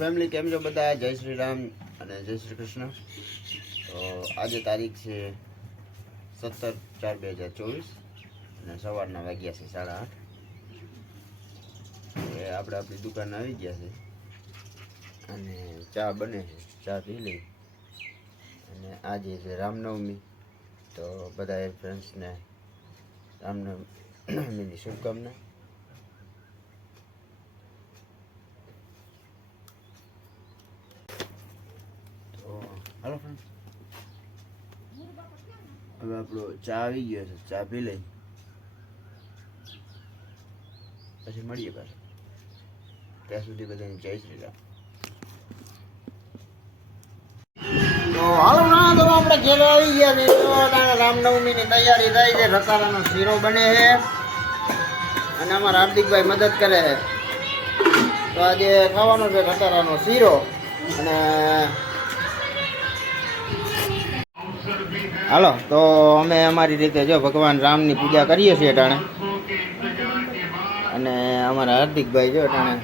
Family કેમ છો બધા? જય શ્રી રામ અને જય શ્રી કૃષ્ણ. તો આજે તારીખ છે 17/4/2024 અને સવારના વાગ્યા છે 8:30. આપણે આપણી દુકાન આવી ગયા છે અને ચા બને છે, ચા પી લઈ. અને આજે છે રામનવમી, તો બધા ફ્રેન્ડ્સને રામનવમીની શુભકામના. હાલો ફ્રેન્ડ, હવે આપણો ચા આવી ગયો છે, ચા પી લઈ પછી મળીએ પાછા. ત્યાં સુધી બધાને જય શ્રી રામ. તો હાલો ના, તો આપણે ઘેર આવી ગયા છે. તો રામનવમીની તૈયારી થાય છે, રતારાનો શીરો બને છે અને અમારા હાર્દિકભાઈ મદદ કરે છે. તો આજે ખાવાનો છે રતારાનો શીરો. અને હાલો, તો અમે અમારી રીતે જો ભગવાન રામની પૂજા કરીએ છીએ અટાણે. અને અમારા હાર્દિકભાઈ જો અટાણે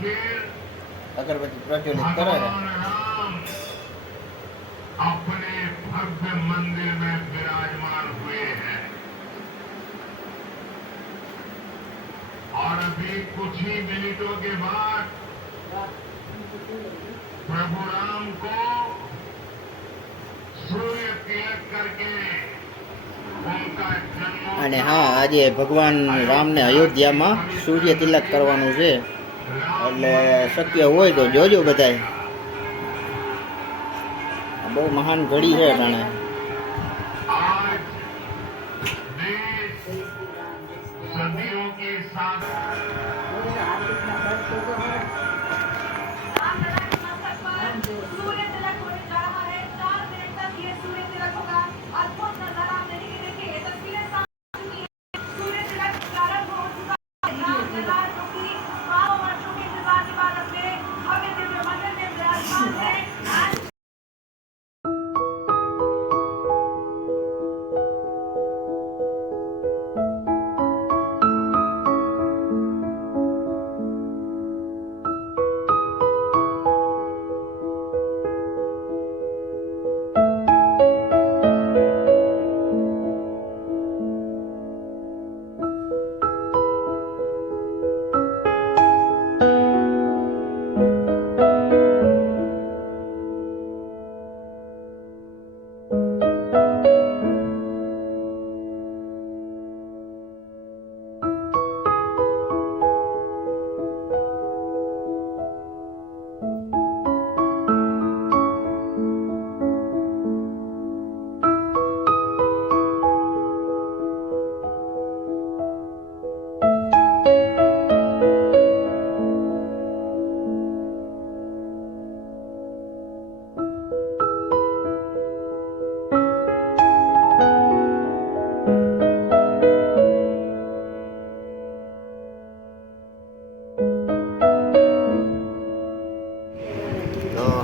અગરબત્તી પ્રજ્વલિત કરે છે. अपने भव्य मंदिर में विराजमान हुए हैं और अभी कुछ ही मिनटों के बाद प्रभु राम को सूर्य तिलक करके उनका जन्म અને હા, આજે ભગવાન રામને અયોધ્યામાં સૂર્ય તિલક કરવાનું છે, એટલે શક્ય હોય તો જોજો બધાય. બહુ મહાન ઘડી છે અટાણે. आज देश सदियों के साथ सूर्य तिलक होने जा रहा है। 4 मिनट तक ये सूर्य तिलक होगा। अद्भुत नजारा आप देखिए, ये तस्वीरें सामने हैं। सूर्य तिलक प्रारंभ हो चुका है। राम दरबार जो कि 12 वर्षों के इंतजार के बाद अपने भव्य दिव्य मंदिर में विराजमान है। आज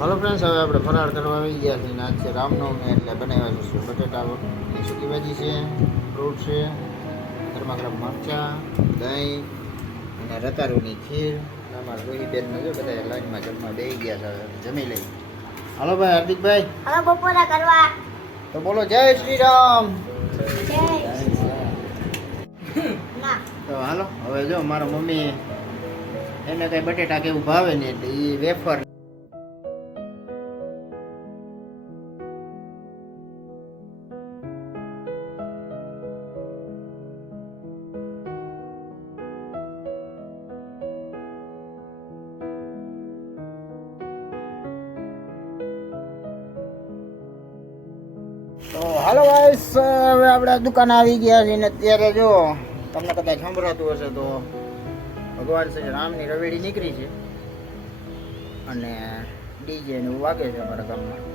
હલો ફ્રેન્ડ્સ, હવે આપણે ફરાળ કરવા આવી ગયા છીએ. આજ છે રામનવમી, એટલે બનાવ્યા છે બટેટાની સૂકી ભાજી છે, ફ્રૂટ છે, ગરમા ગરમ મરચાં, દહીં અને રતારુની ખીર. અમારા રોહીબેનને જો બધા લાઈનમાં જમવા બેસી ગયા છે, જમી લઈ. હાલો ભાઈ હાર્દિકભાઈ, હવે બપોરા કરવા. તો બોલો જય શ્રી રામ. ના તો હાલો, હવે જો મારા મમ્મી એને કઈ બટેટા કેવું ભાવે ને, એટલે એ વેફર તો હાલો ગાઈસ, હવે આપણે દુકાન આવી ગયા છીએ ને અત્યારે જો તમને કદાચ સંભળાતું હશે તો ભગવાન શ્રી રામની રવેડી નીકળી છે અને ડીજે ને એવું વાગે છે અમારા ગામમાં.